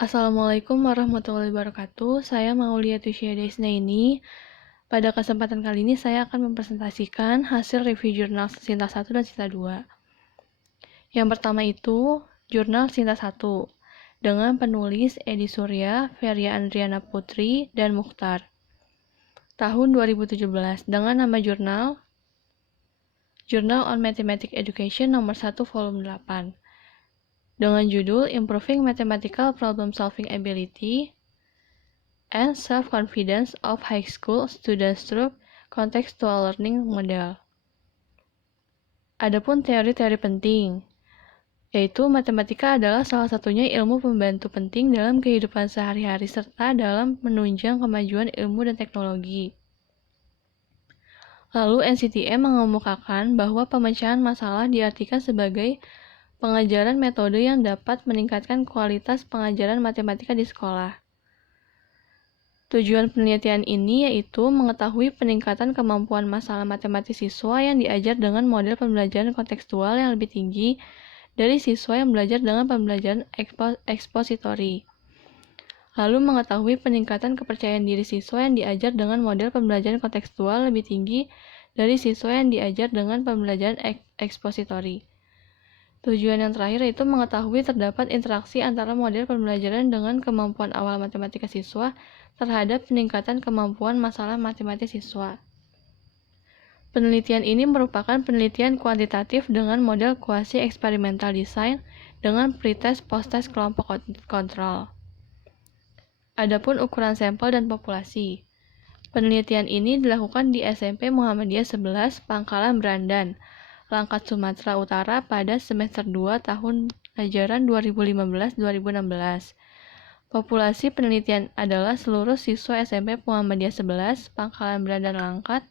Assalamualaikum warahmatullahi wabarakatuh. Saya Maulia Tusia Desnaini. Pada kesempatan kali ini saya akan mempresentasikan hasil review jurnal Sinta 1 dan Sinta 2. Yang pertama itu jurnal Sinta 1 dengan penulis Edi Surya, Feria Andriana Putri, dan Mukhtar. Tahun 2017 dengan nama jurnal Journal on Mathematics Education nomor 1 volume 8 dengan judul Improving Mathematical Problem Solving Ability and Self-Confidence of High School Students Through Contextual Learning Model. Adapun teori-teori penting, yaitu matematika adalah salah satunya ilmu pembantu penting dalam kehidupan sehari-hari serta dalam menunjang kemajuan ilmu dan teknologi. Lalu NCTM mengemukakan bahwa pemecahan masalah diartikan sebagai pengajaran metode yang dapat meningkatkan kualitas pengajaran matematika di sekolah. Tujuan penelitian ini yaitu mengetahui peningkatan kemampuan masalah matematis siswa yang diajar dengan model pembelajaran kontekstual yang lebih tinggi dari siswa yang belajar dengan pembelajaran ekspositori. Lalu mengetahui peningkatan kepercayaan diri siswa yang diajar dengan model pembelajaran kontekstual lebih tinggi dari siswa yang diajar dengan pembelajaran ekspositori. Tujuan yang terakhir yaitu mengetahui terdapat interaksi antara model pembelajaran dengan kemampuan awal matematika siswa terhadap peningkatan kemampuan masalah matematis siswa. Penelitian ini merupakan penelitian kuantitatif dengan model quasi eksperimental design dengan pretest post-test kelompok kontrol. Adapun ukuran sampel dan populasi. Penelitian ini dilakukan di SMP Muhammadiyah 11 Pangkalan Brandan, Langkat Sumatera Utara pada semester 2 tahun ajaran 2015-2016. Populasi penelitian adalah seluruh siswa SMP Muhammadiyah 11 Pangkalan Brandan Langkat.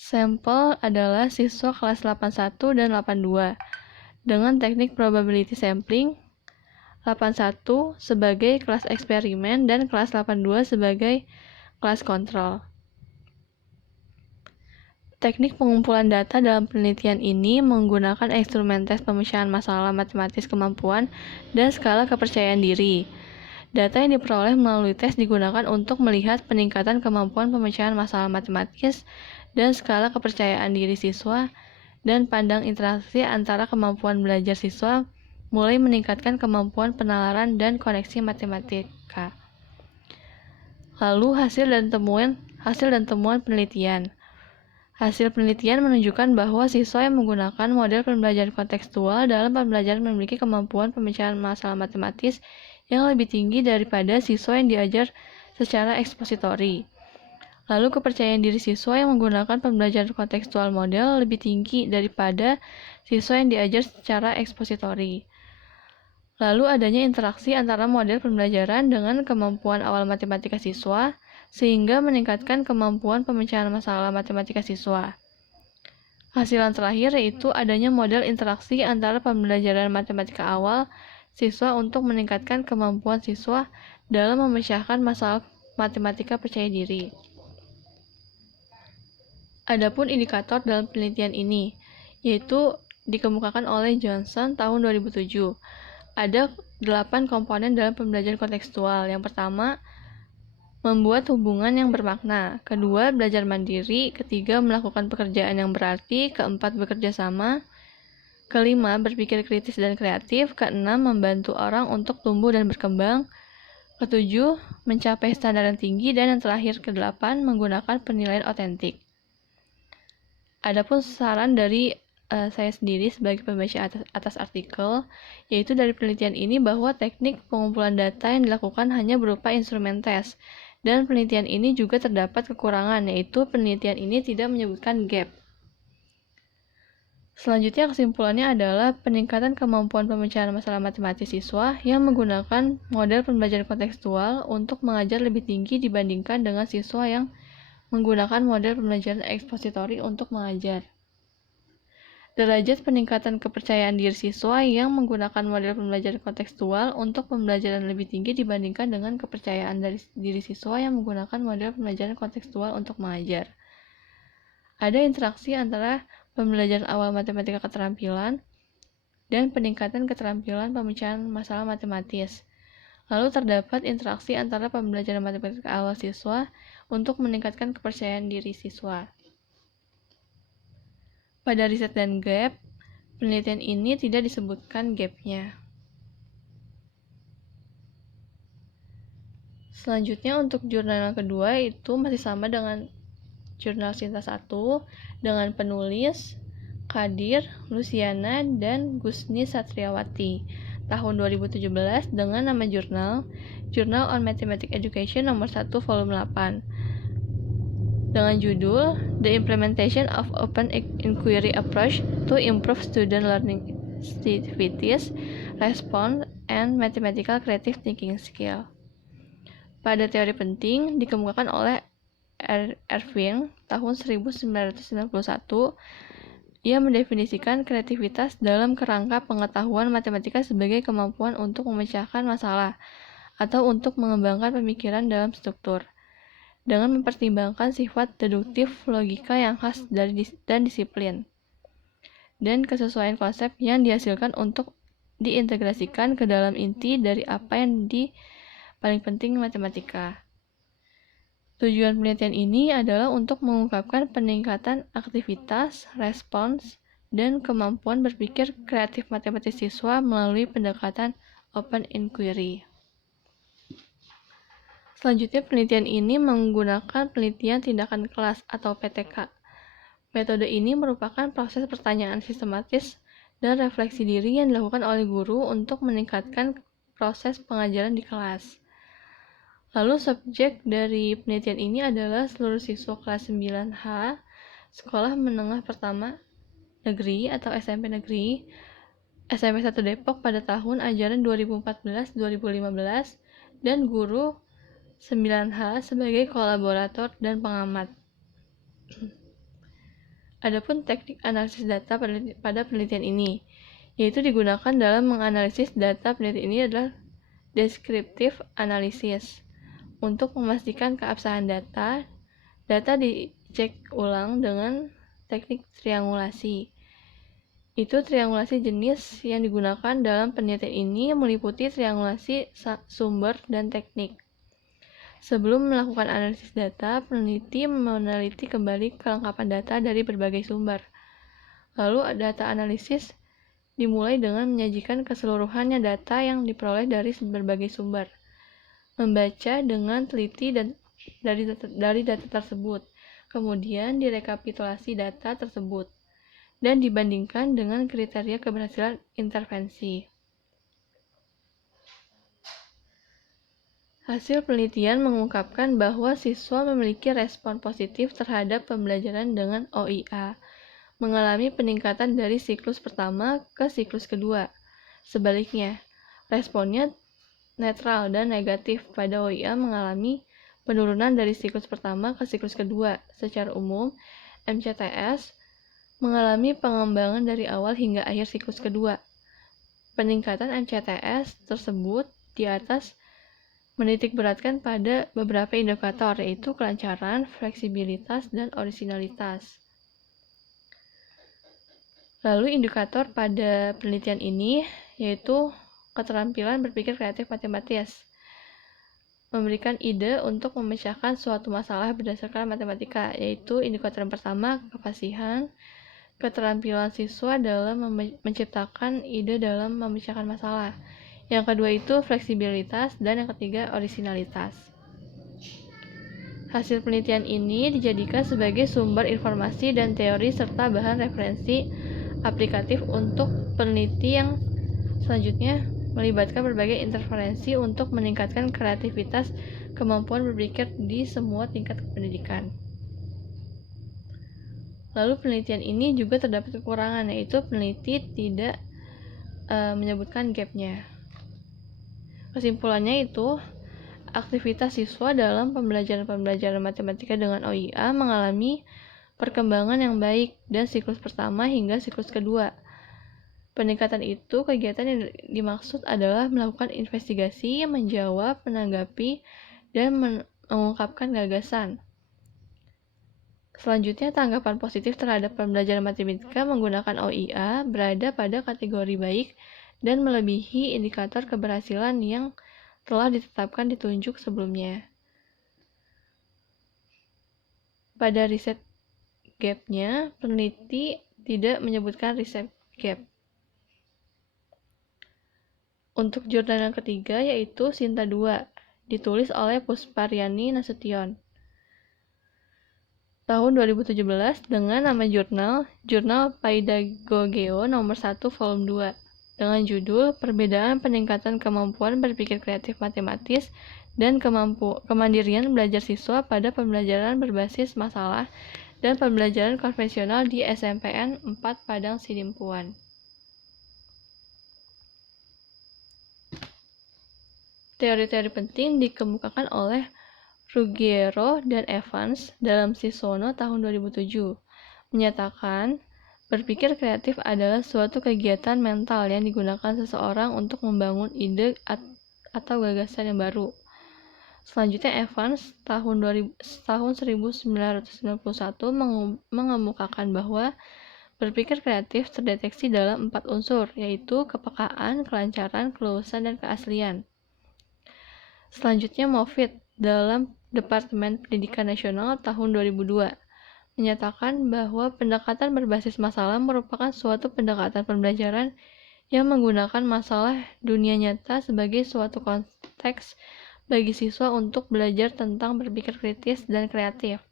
Sampel adalah siswa kelas 81 dan 82 dengan teknik probability sampling. 81 sebagai kelas eksperimen dan kelas 82 sebagai kelas kontrol. Teknik pengumpulan data dalam penelitian ini menggunakan instrumen tes pemecahan masalah matematis kemampuan dan skala kepercayaan diri. Data yang diperoleh melalui tes digunakan untuk melihat peningkatan kemampuan pemecahan masalah matematis dan skala kepercayaan diri siswa dan pandang interaksi antara kemampuan belajar siswa mulai meningkatkan kemampuan penalaran dan koneksi matematika. Lalu hasil dan temuan penelitian. Hasil penelitian menunjukkan bahwa siswa yang menggunakan model pembelajaran kontekstual dalam pembelajaran memiliki kemampuan pemecahan masalah matematis yang lebih tinggi daripada siswa yang diajar secara ekspositori. Lalu kepercayaan diri siswa yang menggunakan pembelajaran kontekstual model lebih tinggi daripada siswa yang diajar secara ekspositori. Lalu adanya interaksi antara model pembelajaran dengan kemampuan awal matematika siswa, sehingga meningkatkan kemampuan pemecahan masalah matematika siswa. Hasil yang terakhir yaitu adanya model interaksi antara pembelajaran matematika awal siswa untuk meningkatkan kemampuan siswa dalam memecahkan masalah matematika percaya diri. Adapun indikator dalam penelitian ini, yaitu dikemukakan oleh Johnson tahun 2007. Ada 8 komponen dalam pembelajaran kontekstual. Yang pertama, membuat hubungan yang bermakna. Kedua, belajar mandiri. Ketiga, melakukan pekerjaan yang berarti. Keempat, bekerja sama. Kelima, berpikir kritis dan kreatif. Keenam, membantu orang untuk tumbuh dan berkembang. Ketujuh, mencapai standar yang tinggi. Dan yang terakhir, kedelapan, menggunakan penilaian otentik. Adapun saran dari saya sendiri sebagai pembaca atas artikel, yaitu dari penelitian ini bahwa teknik pengumpulan data yang dilakukan hanya berupa instrumen tes, dan penelitian ini juga terdapat kekurangan, yaitu penelitian ini tidak menyebutkan gap. Selanjutnya kesimpulannya adalah peningkatan kemampuan pemecahan masalah matematis siswa yang menggunakan model pembelajaran kontekstual untuk mengajar lebih tinggi dibandingkan dengan siswa yang menggunakan model pembelajaran ekspositori untuk mengajar. Derajat peningkatan kepercayaan diri siswa yang menggunakan model pembelajaran kontekstual untuk pembelajaran lebih tinggi dibandingkan dengan kepercayaan diri siswa yang menggunakan model pembelajaran kontekstual untuk mengajar. Ada interaksi antara pembelajaran awal matematika keterampilan dan peningkatan keterampilan pemecahan masalah matematis. Lalu terdapat interaksi antara pembelajaran matematika awal siswa untuk meningkatkan kepercayaan diri siswa. Pada riset dan gap, penelitian ini tidak disebutkan gapnya. Selanjutnya untuk jurnal yang kedua itu masih sama dengan jurnal Sinta 1 dengan penulis Kadir, Luciana, dan Gusni Satriawati tahun 2017 dengan nama jurnal Journal on Mathematics Education nomor 1 volume 8 dengan judul The Implementation of Open Inquiry Approach to Improve Student Learning Activities, Response, and Mathematical Creative Thinking Skill. Pada teori penting dikemukakan oleh Irving tahun 1991, ia mendefinisikan kreativitas dalam kerangka pengetahuan matematika sebagai kemampuan untuk memecahkan masalah atau untuk mengembangkan pemikiran dalam struktur dengan mempertimbangkan sifat deduktif logika yang khas dan disiplin dan kesesuaian konsep yang dihasilkan untuk diintegrasikan ke dalam inti dari apa yang paling penting matematika. Tujuan penelitian ini adalah untuk mengungkapkan peningkatan aktivitas, respons, dan kemampuan berpikir kreatif matematis siswa melalui pendekatan open inquiry. Selanjutnya, penelitian ini menggunakan penelitian tindakan kelas atau PTK. Metode ini merupakan proses pertanyaan sistematis dan refleksi diri yang dilakukan oleh guru untuk meningkatkan proses pengajaran di kelas. Lalu subjek dari penelitian ini adalah seluruh siswa kelas 9H Sekolah Menengah Pertama Negeri atau SMP Negeri SMP 1 Depok pada tahun ajaran 2014-2015 dan guru 9H sebagai kolaborator dan pengamat. Adapun teknik analisis data pada penelitian ini, yaitu digunakan dalam menganalisis data penelitian ini adalah descriptive analysis. Untuk memastikan keabsahan data dicek ulang dengan teknik triangulasi. Itu triangulasi jenis yang digunakan dalam penelitian ini meliputi triangulasi sumber dan teknik. Sebelum melakukan analisis data, peneliti meneliti kembali kelengkapan data dari berbagai sumber. Lalu data analisis dimulai dengan menyajikan keseluruhannya data yang diperoleh dari berbagai sumber. Membaca dengan teliti dari data tersebut, kemudian direkapitulasi data tersebut, dan dibandingkan dengan kriteria keberhasilan intervensi. Hasil penelitian mengungkapkan bahwa siswa memiliki respon positif terhadap pembelajaran dengan OIA, mengalami peningkatan dari siklus pertama ke siklus kedua. Sebaliknya, responnya netral dan negatif pada OIA mengalami penurunan dari siklus pertama ke siklus kedua. Secara umum, MCTS mengalami pengembangan dari awal hingga akhir siklus kedua. Peningkatan MCTS tersebut di atas menitikberatkan pada beberapa indikator, yaitu kelancaran, fleksibilitas, dan orisinalitas. Lalu indikator pada penelitian ini yaitu keterampilan berpikir kreatif matematis, memberikan ide untuk memecahkan suatu masalah berdasarkan matematika, yaitu indikator yang pertama kefasihan, keterampilan siswa dalam menciptakan ide dalam memecahkan masalah. Yang kedua itu fleksibilitas, dan yang ketiga orisinalitas. Hasil penelitian ini dijadikan sebagai sumber informasi dan teori serta bahan referensi aplikatif untuk peneliti yang selanjutnya melibatkan berbagai interferensi untuk meningkatkan kreativitas kemampuan berpikir di semua tingkat pendidikan. Lalu penelitian ini juga terdapat kekurangan, yaitu peneliti tidak menyebutkan gapnya. Kesimpulannya itu, aktivitas siswa dalam pembelajaran matematika dengan OIA mengalami perkembangan yang baik dan siklus pertama hingga siklus kedua. Peningkatan itu, kegiatan yang dimaksud adalah melakukan investigasi, menjawab, menanggapi, dan mengungkapkan gagasan. Selanjutnya, tanggapan positif terhadap pembelajaran matematika menggunakan OIA berada pada kategori baik dan melebihi indikator keberhasilan yang telah ditetapkan ditunjuk sebelumnya. Pada riset gap-nya, peneliti tidak menyebutkan riset gap. Untuk jurnal yang ketiga yaitu Sinta 2, ditulis oleh Pusparyani Nasution. Tahun 2017 dengan nama Jurnal Paidagogeo nomor 1 volume 2 dengan judul Perbedaan Peningkatan Kemampuan Berpikir Kreatif Matematis dan Kemandirian Belajar Siswa pada Pembelajaran Berbasis Masalah dan Pembelajaran Konvensional di SMPN 4 Padang Sidimpuan. Teori-teori penting dikemukakan oleh Ruggiero dan Evans dalam Sisono tahun 2007, menyatakan berpikir kreatif adalah suatu kegiatan mental yang digunakan seseorang untuk membangun ide atau gagasan yang baru. Selanjutnya, Evans tahun 1991 mengemukakan bahwa berpikir kreatif terdeteksi dalam 4 unsur, yaitu kepekaan, kelancaran, keluasan, dan keaslian. Selanjutnya, Moffitt dalam Departemen Pendidikan Nasional tahun 2002 menyatakan bahwa pendekatan berbasis masalah merupakan suatu pendekatan pembelajaran yang menggunakan masalah dunia nyata sebagai suatu konteks bagi siswa untuk belajar tentang berpikir kritis dan kreatif,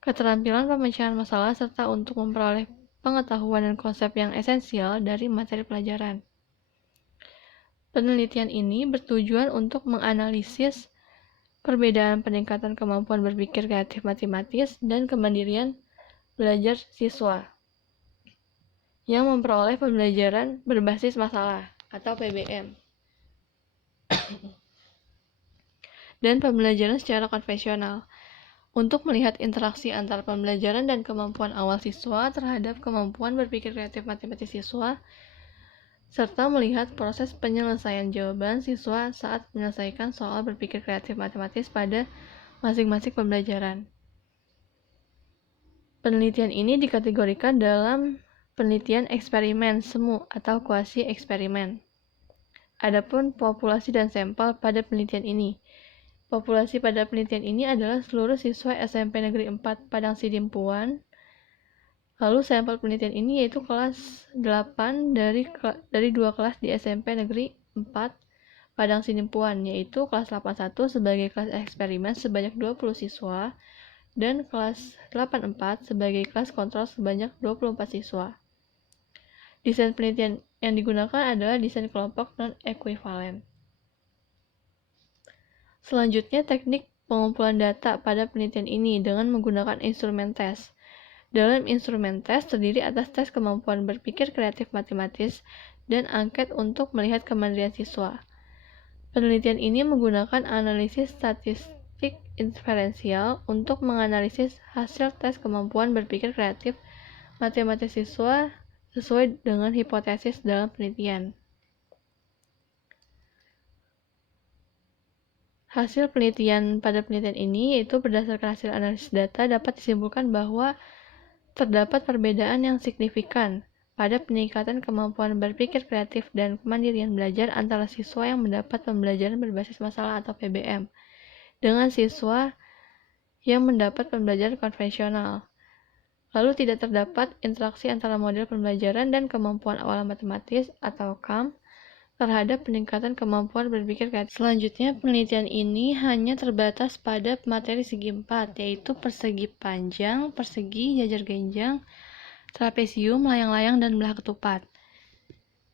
keterampilan pemecahan masalah, serta untuk memperoleh pengetahuan dan konsep yang esensial dari materi pelajaran. Penelitian ini bertujuan untuk menganalisis perbedaan peningkatan kemampuan berpikir kreatif matematis dan kemandirian belajar siswa yang memperoleh pembelajaran berbasis masalah atau PBM dan pembelajaran secara konvensional untuk melihat interaksi antara pembelajaran dan kemampuan awal siswa terhadap kemampuan berpikir kreatif matematis siswa, serta melihat proses penyelesaian jawaban siswa saat menyelesaikan soal berpikir kreatif matematis pada masing-masing pembelajaran. Penelitian ini dikategorikan dalam penelitian eksperimen semu atau kuasi eksperimen. Adapun populasi dan sampel pada penelitian ini. Populasi pada penelitian ini adalah seluruh siswa SMP Negeri 4 Padang Sidimpuan. Lalu sampel penelitian ini yaitu kelas 8 dari 2 kelas di SMP Negeri 4 Padang Sidimpuan, yaitu kelas 81 sebagai kelas eksperimen sebanyak 20 siswa dan kelas 84 sebagai kelas kontrol sebanyak 24 siswa. Desain penelitian yang digunakan adalah desain kelompok non-ekuivalen. Selanjutnya, teknik pengumpulan data pada penelitian ini dengan menggunakan instrumen tes. Dalam instrumen tes terdiri atas tes kemampuan berpikir kreatif matematis dan angket untuk melihat kemandirian siswa. Penelitian ini menggunakan analisis statistik inferensial untuk menganalisis hasil tes kemampuan berpikir kreatif matematis siswa sesuai dengan hipotesis dalam penelitian. Hasil penelitian pada penelitian ini yaitu berdasarkan hasil analisis data dapat disimpulkan bahwa terdapat perbedaan yang signifikan pada peningkatan kemampuan berpikir kreatif dan kemandirian belajar antara siswa yang mendapat pembelajaran berbasis masalah atau PBM dengan siswa yang mendapat pembelajaran konvensional. Lalu tidak terdapat interaksi antara model pembelajaran dan kemampuan awal matematis atau KAM terhadap peningkatan kemampuan berpikir kreatif. Selanjutnya, penelitian ini hanya terbatas pada materi segi 4, yaitu persegi panjang, persegi, jajar genjang, trapesium, layang-layang, dan belah ketupat.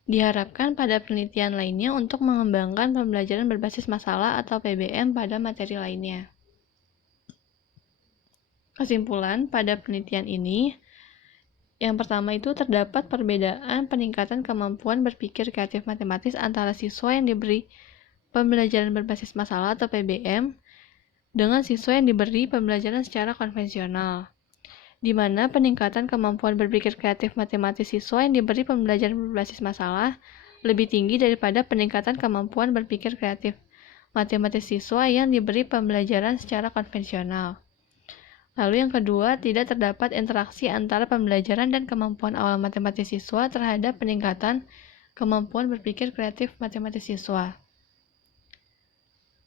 Diharapkan pada penelitian lainnya untuk mengembangkan pembelajaran berbasis masalah atau PBM pada materi lainnya. Kesimpulan pada penelitian ini, yang pertama itu terdapat perbedaan peningkatan kemampuan berpikir kreatif matematis antara siswa yang diberi pembelajaran berbasis masalah atau PBM dengan siswa yang diberi pembelajaran secara konvensional, di mana peningkatan kemampuan berpikir kreatif matematis siswa yang diberi pembelajaran berbasis masalah lebih tinggi daripada peningkatan kemampuan berpikir kreatif matematis siswa yang diberi pembelajaran secara konvensional. Lalu yang kedua, tidak terdapat interaksi antara pembelajaran dan kemampuan awal matematis siswa terhadap peningkatan kemampuan berpikir kreatif matematis siswa.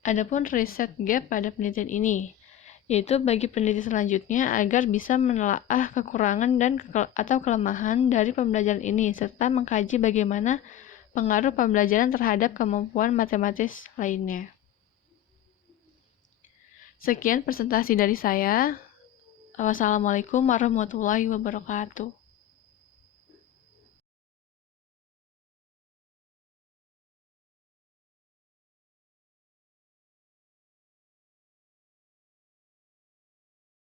Adapun riset gap pada penelitian ini, yaitu bagi peneliti selanjutnya agar bisa menelaah kekurangan dan atau kelemahan dari pembelajaran ini, serta mengkaji bagaimana pengaruh pembelajaran terhadap kemampuan matematis lainnya. Sekian presentasi dari saya. Wassalamualaikum warahmatullahi wabarakatuh.